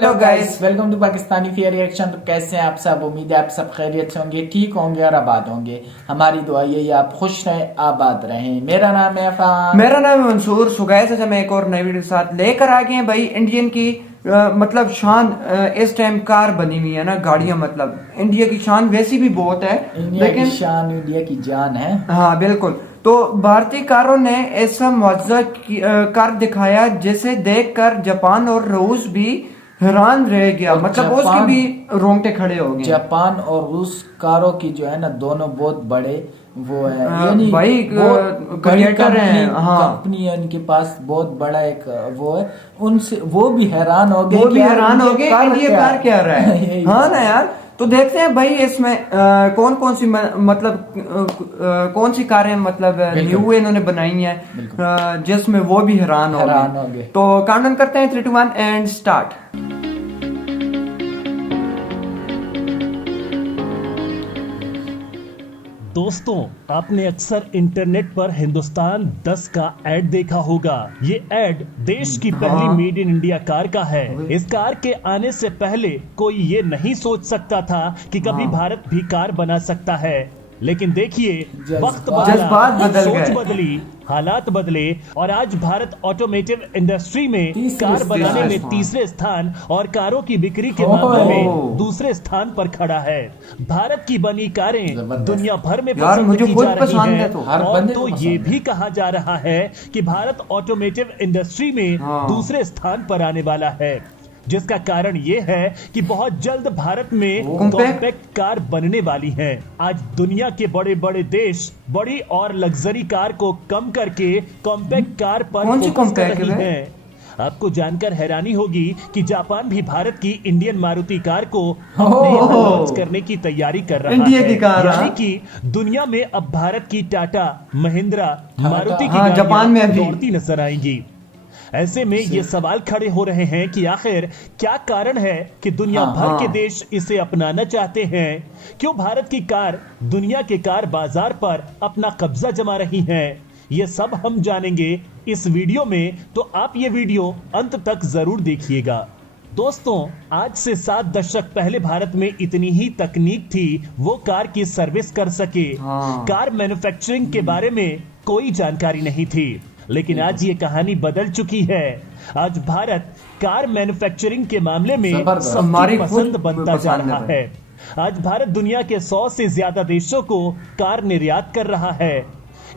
Hello guys, welcome to Pakistani fair reaction. तो कैसे हैं आप सब? उम्मीद है आप सब खैरियत से होंगे, ठीक होंगे और आबाद होंगे। हमारी दुआ यही आप खुश रहें, आबाद रहें। मेरा नाम है अफान। मेरा नाम है मंसूर। सुगैस आज हम एक और नई वीडियो के साथ लेकर आ गए हैं भाई। इंडियन की मतलब शान इस टाइम कार बनी हुई है ना, गाड़ियां। मतलब इंडिया की शान वैसी भी बहुत है, इंडिया लेकिन की शान इंडिया की जान है। हाँ बिल्कुल। तो भारतीय कारों ने ऐसा मुआवजा कार दिखाया जिसे देखकर जापान और रूस भी हैरान रह गया। और मतलब उसके भी रोंगटे खड़े हो गए। जापान और रूस कारों की जो है ना, दोनों बहुत बड़े वो है, यानी भाई क्रिएटर हैं। हाँ, कंपनी है उनके पास, बहुत बड़ा एक वो है। उनसे वो भी हैरान हो गए, वो भी हैरान हो गए इंडिया कार क्या रहा है। हाँ ना यार। तो देखते हैं भाई इसमें कौन कौन सी मतलब कौन सी कारें मतलब न्यू इन्होंने बनाई हैं जिसमें वो भी हैरान हो गए। तो काउंटडाउन करते हैं 3, 2, 1 एंड स्टार्ट। दोस्तों, आपने अक्सर इंटरनेट पर हिंदुस्तान 10 का ऐड देखा होगा। ये ऐड देश की पहली मेड इन इंडिया कार का है। इस कार के आने से पहले कोई ये नहीं सोच सकता था कि कभी भारत भी कार बना सकता है। लेकिन देखिए, वक्त बदला, सोच बदली, हालात बदले और आज भारत ऑटोमेटिव इंडस्ट्री में कार बनाने में तीसरे स्थान और कारों की बिक्री के मामले में दूसरे स्थान पर खड़ा है। भारत की बनी कारें दुनिया भर में पसंद की जा रही हैं और तो ये भी कहा जा रहा है कि भारत ऑटोमेटिव इंडस्ट्री में दूसरे स्थान पर आने वाला है, जिसका कारण ये है कि बहुत जल्द भारत में कॉम्पैक्ट कार बनने वाली हैं। आज दुनिया के बड़े बड़े देश बड़ी और लग्जरी कार को कम करके कॉम्पैक्ट कार पर फोकस कर रही हैं। आपको जानकर हैरानी होगी कि जापान भी भारत की इंडियन मारुति कार को लॉन्च करने की तैयारी कर रहा है। यानी कि दुनिया में अब भारत की टाटा, महिंद्रा, मारुति की जापान में दौड़ती नजर आएंगी। ऐसे में ये सवाल खड़े हो रहे हैं कि आखिर क्या कारण है कि दुनिया भर के देश इसे अपनाना चाहते हैं। क्यों भारत की कार दुनिया के कार बाजार पर अपना कब्जा जमा रही है। ये सब हम जानेंगे इस वीडियो में, तो आप ये वीडियो अंत तक जरूर देखिएगा। दोस्तों, आज से 7 दशक पहले भारत में इतनी ही तकनीक थी वो कार की सर्विस कर सके। कार मैन्युफैक्चरिंग के बारे में कोई जानकारी नहीं थी, लेकिन आज ये कहानी बदल चुकी है। आज भारत कार मैन्युफैक्चरिंग के मामले में सबकी पसंद बनता जा रहा है। आज भारत दुनिया के 100 से ज्यादा देशों को कार निर्यात कर रहा है।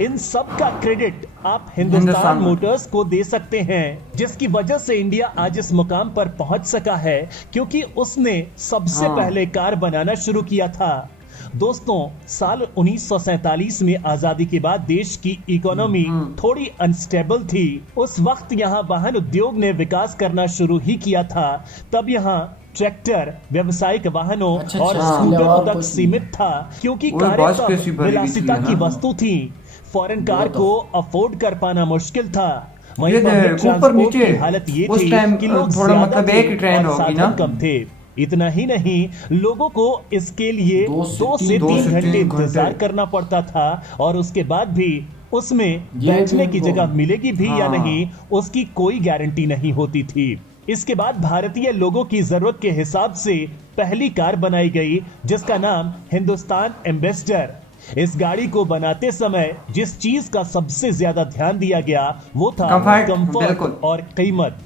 इन सब का क्रेडिट आप हिंदुस्तान मोटर्स को दे सकते हैं, जिसकी वजह से इंडिया आज इस मुकाम पर पहुंच सका है, क्योंकि उसने सबसे पहले कार बनाना शुरू किया था। दोस्तों, साल 1947 में आजादी के बाद देश की इकोनॉमी थोड़ी अनस्टेबल थी। उस वक्त यहाँ वाहन उद्योग ने विकास करना शुरू ही किया था। तब यहाँ ट्रैक्टर व्यावसायिक वाहनों और स्कूटरों तक सीमित था, क्योंकि कारें तब विलासिता की वस्तु थी। फॉरेन कार को अफोर्ड कर पाना मुश्किल था। वहीं पब्लिक ट्रांसपोर्ट की हालत ये थी कि लोग ज्यादा थे और साधन कम थे। इतना ही नहीं, लोगों को इसके लिए 2 से 3 घंटे इंतजार करना पड़ता था और उसके बाद भी उसमें बैठने की जगह मिलेगी भी या नहीं, उसकी कोई गारंटी नहीं होती थी। इसके बाद भारतीय लोगों की जरूरत के हिसाब से पहली कार बनाई गई, जिसका नाम हिंदुस्तान एम्बेसडर। इस गाड़ी को बनाते समय जिस चीज का सबसे ज्यादा ध्यान दिया गया वो था कंफर्ट और कीमत।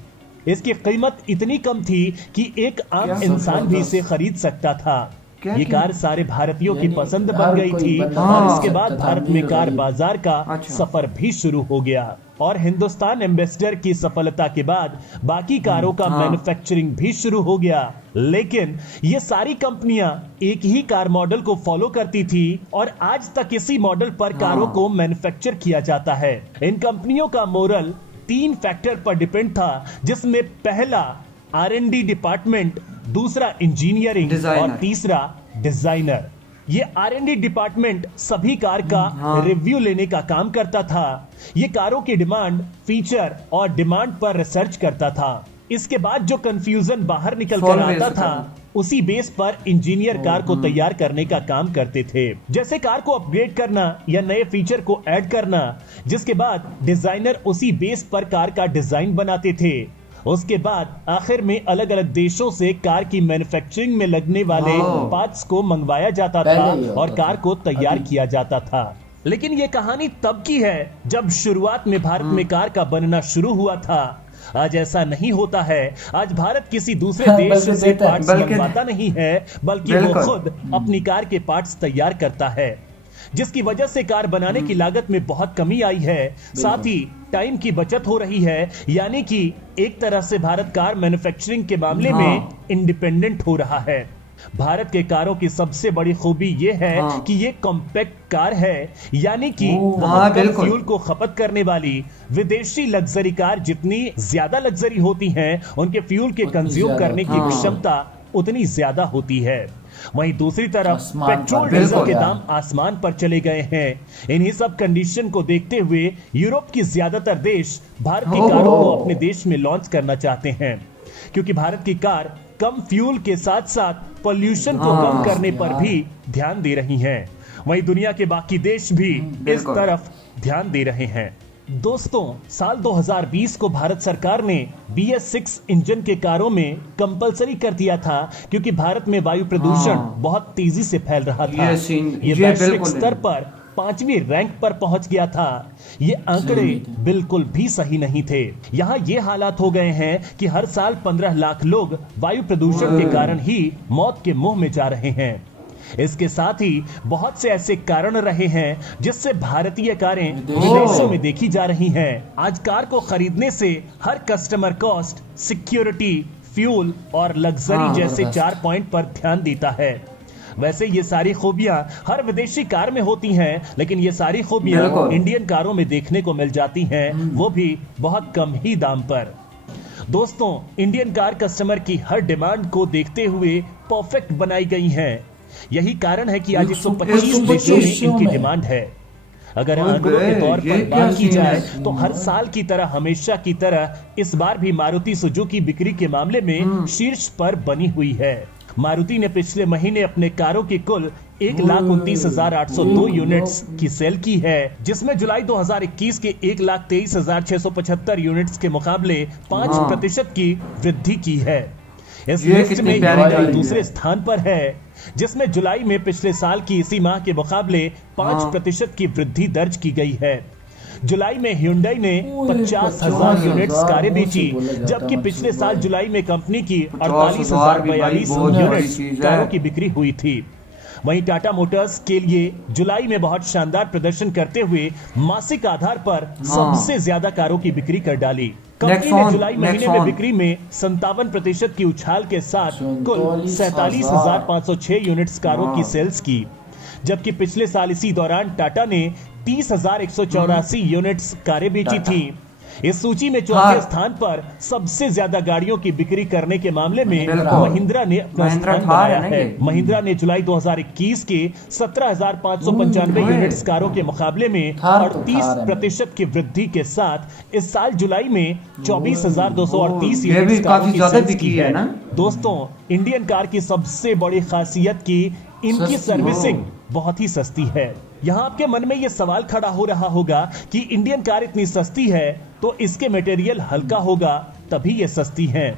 इसकी कीमत इतनी कम थी कि एक आम इंसान भी इसे खरीद सकता था। ये कार सारे भारतीयों की पसंद बन गई थी और इसके बाद भारत में कार बाजार का सफर भी शुरू हो गया। और हिंदुस्तान एम्बेसडर की सफलता के बाद बाकी कारों का मैन्युफैक्चरिंग भी शुरू हो गया। लेकिन ये सारी कंपनियां एक ही कार मॉडल को फॉलो करती थी और आज तक इसी मॉडल पर कारों को मैन्युफैक्चर किया जाता है। इन कंपनियों का मोरल 3 फैक्टर पर डिपेंड था, जिसमें पहला R&D डिपार्टमेंट, दूसरा इंजीनियरिंग और तीसरा डिजाइनर। ये R&D डिपार्टमेंट सभी कार का रिव्यू लेने का काम करता था। ये कारों की डिमांड, फीचर और डिमांड पर रिसर्च करता था। इसके बाद जो कंफ्यूजन बाहर निकल कर आता था, उसी बेस पर इंजीनियर कार को तैयार करने का काम करते थे, जैसे कार को अपग्रेड करना या नए फीचर को ऐड करना, जिसके बाद डिजाइनर उसी बेस पर कार का डिजाइन बनाते थे उसके बाद आखिर में अलग अलग देशों से कार की मैन्युफैक्चरिंग में लगने वाले पार्ट्स को मंगवाया जाता था और कार को तैयार किया जाता था। लेकिन ये कहानी तब की है जब शुरुआत में भारत में कार का बनना शुरू हुआ था। आज ऐसा नहीं होता है। आज भारत किसी दूसरे देश से पार्ट्स मंगवाता नहीं है, बल्कि वो खुद अपनी कार के पार्ट्स तैयार करता है, जिसकी वजह से कार बनाने की लागत में बहुत कमी आई है। साथ ही टाइम की बचत हो रही है, यानी कि एक तरह से भारत कार मैन्युफैक्चरिंग के मामले में इंडिपेंडेंट हो रहा है। भारत के कारों की सबसे बड़ी खूबी ये है कि ये कॉम्पैक्ट कार है, यानी कि बहुत कम फ्यूल को खपत करने वाली। विदेशी लग्जरी कार जितनी ज्यादा लग्जरी होती हैं, उनके फ्यूल के कंज्यूम करने की क्षमता उतनी ज्यादा होती है। वहीं दूसरी तरफ पेट्रोल डीजल के दाम आसमान पर चले गए हैं। इन्हीं सब कंडीशन को देखते हुए यूरोप की ज्यादातर देश भारत की कारों को अपने देश में लॉन्च करना चाहते हैं, क्योंकि भारत की कार कम फ्यूल के साथ साथ पोल्यूशन को कम करने पर भी ध्यान दे रही हैं। वहीं दुनिया के बाकी देश भी इस तरफ ध्यान दे रहे हैं। दोस्तों, साल 2020 को भारत सरकार ने BS6 इंजन के कारों में कंपलसरी कर दिया था, क्योंकि भारत में वायु प्रदूषण बहुत तेजी से फैल रहा था। ये वैश्विक स्तर पर 5वीं रैंक पर पहुंच गया था। ये आंकड़े बिल्कुल भी सही नहीं थे। यहाँ ये हालात हो गए हैं कि हर साल 15 लाख लोग वायु प्रदूषण के कारण ही मौत के मुंह में जा रहे हैं। इसके साथ ही बहुत से ऐसे कारण रहे हैं जिससे भारतीय कारें विदेशों में देखी जा रही हैं। आज कार को खरीदने से हर कस्टमर कॉस्ट, सिक्योरिटी, फ्यूल और लग्जरी जैसे 4 पॉइंट पर ध्यान देता है। वैसे ये सारी खूबियां हर विदेशी कार में होती हैं, लेकिन ये सारी खूबियां इंडियन कारों में देखने को मिल जाती हैं, वो भी बहुत कम ही दाम पर। दोस्तों, इंडियन कार कस्टमर की हर डिमांड को देखते हुए परफेक्ट बनाई गई हैं। यही कारण है कि आज 125 देशों में इनकी डिमांड है। अगर आंकड़ों के तौर पर बात की जाए तो हर साल की तरह, हमेशा की तरह इस बार भी मारुति सुजुकी बिक्री के मामले में शीर्ष पर बनी हुई है। मारुति ने पिछले महीने अपने कारों की कुल 1,29,802 यूनिट्स की सेल की है, जिसमें जुलाई 2021 के 1,23,675 यूनिट्स के मुकाबले 5% की वृद्धि की है। इस लिस्ट में ह्यूंडई दूसरे स्थान पर है, जिसमें जुलाई में पिछले साल की इसी माह के मुकाबले 5% की वृद्धि दर्ज की गई है। जुलाई में ह्यूंडई ने 50,000 यूनिट्स कारें बेची, जबकि पिछले साल जुलाई में कंपनी की 48,042 यूनिट्स कारों की बिक्री हुई थी। वहीं टाटा मोटर्स के लिए जुलाई में बहुत शानदार प्रदर्शन करते हुए मासिक आधार पर सबसे ज्यादा कारों की बिक्री कर डाली। कंपनी ने जुलाई महीने में बिक्री में 57% की उछाल के साथ कुल 47,506 यूनिट्स कारों की सेल्स की, जबकि पिछले साल इसी दौरान टाटा ने 30,184 यूनिट्स कारें बेची थी। इस सूची में चौथे स्थान पर सबसे ज्यादा गाड़ियों की बिक्री करने के मामले में महिंद्रा ने अपना स्थान बनाया है। महिंद्रा ने जुलाई 2021 के 17,595 यूनिट्स कारों के मुकाबले में 38% की वृद्धि के साथ इस साल जुलाई में 24,238 यूनिट्स कारों की सेल्स की है। दोस्तों, इंडियन कार की सबसे बड़ी खासियत की इनकी सर्विसिंग बहुत ही सस्ती है। यहाँ आपके मन में ये सवाल खड़ा हो रहा होगा कि इंडियन कार इतनी सस्ती है तो इसके मटेरियल हल्का होगा, तभी ये सस्ती हैं।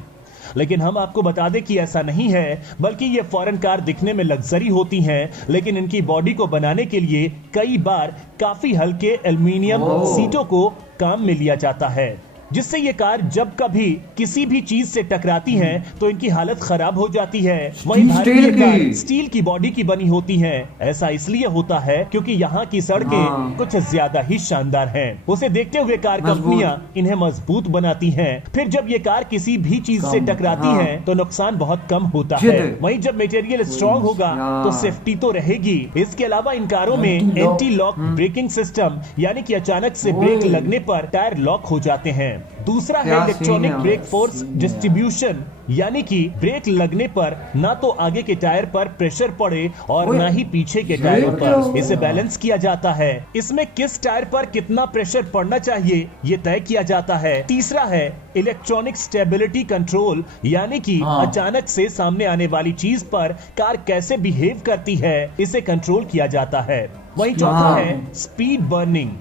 लेकिन हम आपको बता दें कि ऐसा नहीं है, बल्कि ये फॉरेन कार दिखने में लग्जरी होती हैं, लेकिन इनकी बॉडी को बनाने के लिए कई बार काफी हल्के एल्युमिनियम सीटों को काम में लिया जाता है, जिससे ये कार जब कभी किसी भी चीज से टकराती हैं तो इनकी हालत खराब हो जाती है। वहीं भारतीय कार स्टील की बॉडी की बनी होती हैं। ऐसा इसलिए होता है क्योंकि यहाँ की सड़कें कुछ ज्यादा ही शानदार हैं। उसे देखते हुए कार कंपनियां इन्हें मजबूत बनाती हैं। फिर जब ये कार किसी भी चीज से टकराती है तो नुकसान बहुत कम होता है। वहीं जब मटेरियल स्ट्रॉन्ग होगा तो सेफ्टी तो रहेगी। इसके अलावा इन कारों में एंटी लॉक ब्रेकिंग सिस्टम, यानी कि अचानक से ब्रेक लगने पर टायर लॉक हो जाते हैं। दूसरा है इलेक्ट्रॉनिक ब्रेक फोर्स डिस्ट्रीब्यूशन, यानी कि ब्रेक लगने पर ना तो आगे के टायर पर प्रेशर पड़े और ना ही पीछे के टायरों पर। इसे बैलेंस किया जाता है। इसमें किस टायर पर कितना प्रेशर पड़ना चाहिए ये तय किया जाता है। तीसरा है इलेक्ट्रॉनिक स्टेबिलिटी कंट्रोल, यानी कि अचानक से सामने आने वाली चीज पर कार कैसे बिहेव करती है, इसे कंट्रोल किया जाता है। वहीं चौथा है स्पीड बर्निंग,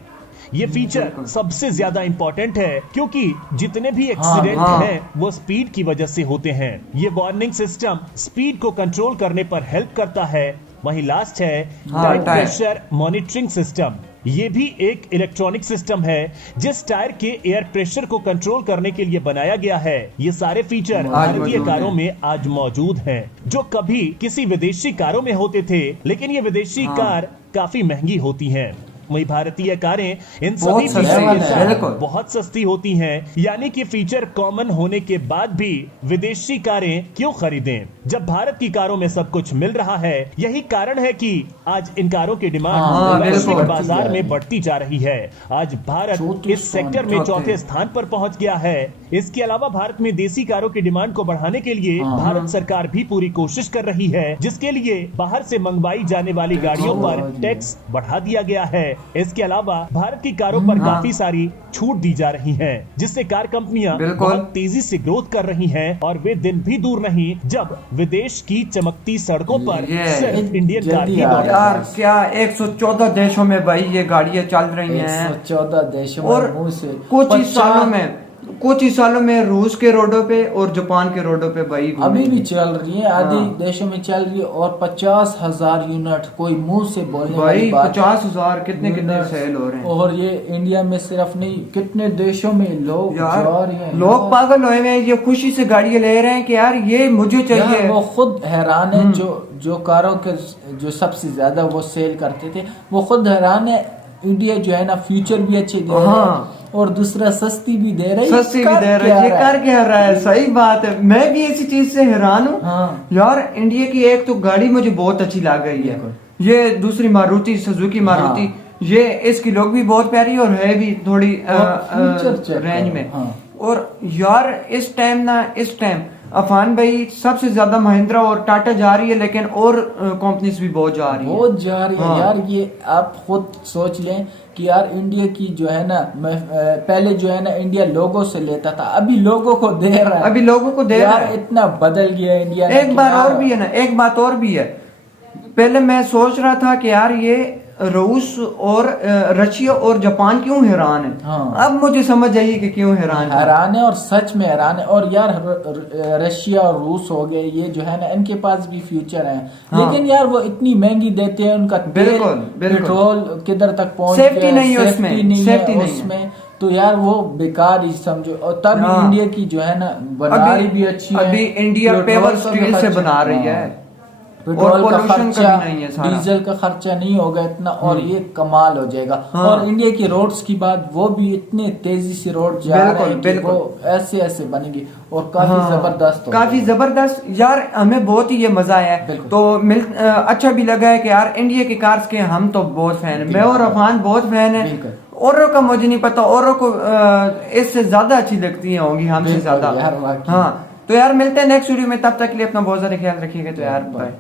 ये फीचर सबसे ज्यादा इंपॉर्टेंट है क्योंकि जितने भी एक्सीडेंट हैं वो स्पीड की वजह से होते हैं। ये वार्निंग सिस्टम स्पीड को कंट्रोल करने पर हेल्प करता है। वहीं लास्ट है टायर प्रेशर मॉनिटरिंग सिस्टम। ये भी एक इलेक्ट्रॉनिक सिस्टम है जिस टायर के एयर प्रेशर को कंट्रोल करने के लिए बनाया गया है। ये सारे फीचर भारतीय कारों में आज मौजूद हैं, जो कभी किसी विदेशी कारों में होते थे, लेकिन ये विदेशी कार काफी महंगी होती हैं। वही भारतीय कारें इन सभी फीचर के साथ बहुत सस्ती होती हैं, यानी कि फीचर कॉमन होने के बाद भी विदेशी कारें क्यों खरीदें जब भारत की कारों में सब कुछ मिल रहा है। यही कारण है कि आज इन कारों की डिमांड वैश्विक बाजार में बढ़ती जा रही है। आज भारत इस सेक्टर में चौथे स्थान पर पहुंच गया है। इसके अलावा भारत में देसी कारों की डिमांड को बढ़ाने के लिए भारत सरकार भी पूरी कोशिश कर रही है, जिसके लिए बाहर से मंगवाई जाने वाली गाड़ियों पर टैक्स बढ़ा दिया गया है। इसके अलावा भारत की कारों पर काफी सारी छूट दी जा रही है, जिससे कार कंपनियां बहुत तेजी से ग्रोथ कर रही हैं और वे दिन भी दूर नहीं जब विदेश की चमकती सड़कों पर सिर्फ इंडियन कार ही यार क्या 114 देशों में भाई ये गाड़ियां चल रही हैं। 114 देशों और कुछ ही सालों में रूस के रोडों पे और जापान के रोडों पे भाई अभी भी चल रही है, आधे देशों में चल रही है। और 50,000 यूनिट कोई मुंह से बोलने वाली बात, 50,000 कितने सेल हो रहे हैं। और ये इंडिया में सिर्फ नहीं, कितने देशों में लोग जा रहे हैं, लोग पागल हुए हैं, ये खुशी से गाड़ियां ले रहे हैं कि यार ये मुझे चाहिए। वो खुद हैरान है, जो कारों के जो सबसे ज्यादा वो सेल करते थे, वो खुद हैरान है। इंडिया जो है ना फ्यूचर भी अच्छे दे रहा है और दूसरा सस्ती भी दे रही है। ये कर क्या रहा है, सही बात है। मैं भी इसी चीज से हैरान हूँ यार। इंडिया की एक तो गाड़ी मुझे बहुत अच्छी लग गई है, ये दूसरी मारुति सुजुकी मारुति, ये इसकी लुक भी बहुत प्यारी और है भी थोड़ी रेंज में। और यार इस टाइम अफान भाई सबसे ज्यादा महिंद्रा और टाटा जा रही है, लेकिन और कंपनीज भी बहुत जा रही है। यार ये आप खुद सोच लें कि यार इंडिया की जो है ना, पहले जो है ना इंडिया लोगों से लेता था, अभी लोगों को दे रहा है। इतना बदल गया इंडिया। एक बात और भी है। पहले मैं सोच रहा था कि यार ये रूस और रशिया और जापान क्यों हैरान है। अब मुझे समझ आई कि क्यों हैरान है, और सच में हैरान है। और यार रशिया और रूस हो गए, ये जो है ना इनके पास भी फ्यूचर है, लेकिन यार वो इतनी महंगी देते हैं, उनका पेट्रोल किधर तक पहुंच गया, सेफ्टी नहीं है उसमें। तो यार वो बेकार ही समझो। और तब इंडिया की जो है ना बनारी भी अच्छी है। अभी इंडिया पेवर स्टील से बना रही है, पेट्रोल का खर्चा नहीं है, डीजल का खर्चा नहीं होगा इतना, और ये कमाल हो जाएगा। और इंडिया की रोड्स की बात, वो भी इतने तेजी से रोड जा रहे हैं कि वो ऐसे बनेगी और काफी जबरदस्त यार। हमें बहुत ही ये मजा आया है, तो अच्छा भी लगा है कि यार इंडिया की कार्स के हम तो बहुत फैन है। मैं और अफान बहुत फैन है। औरों का मुझे नहीं पता, औरों को इससे ज्यादा अच्छी लगती होंगी हमसे ज्यादा। हाँ तो यार मिलते हैं नेक्स्ट वीडियो में, तब तक के लिए अपना बहुत ज्यादा ख्याल रखिएगा। तो यार बाय।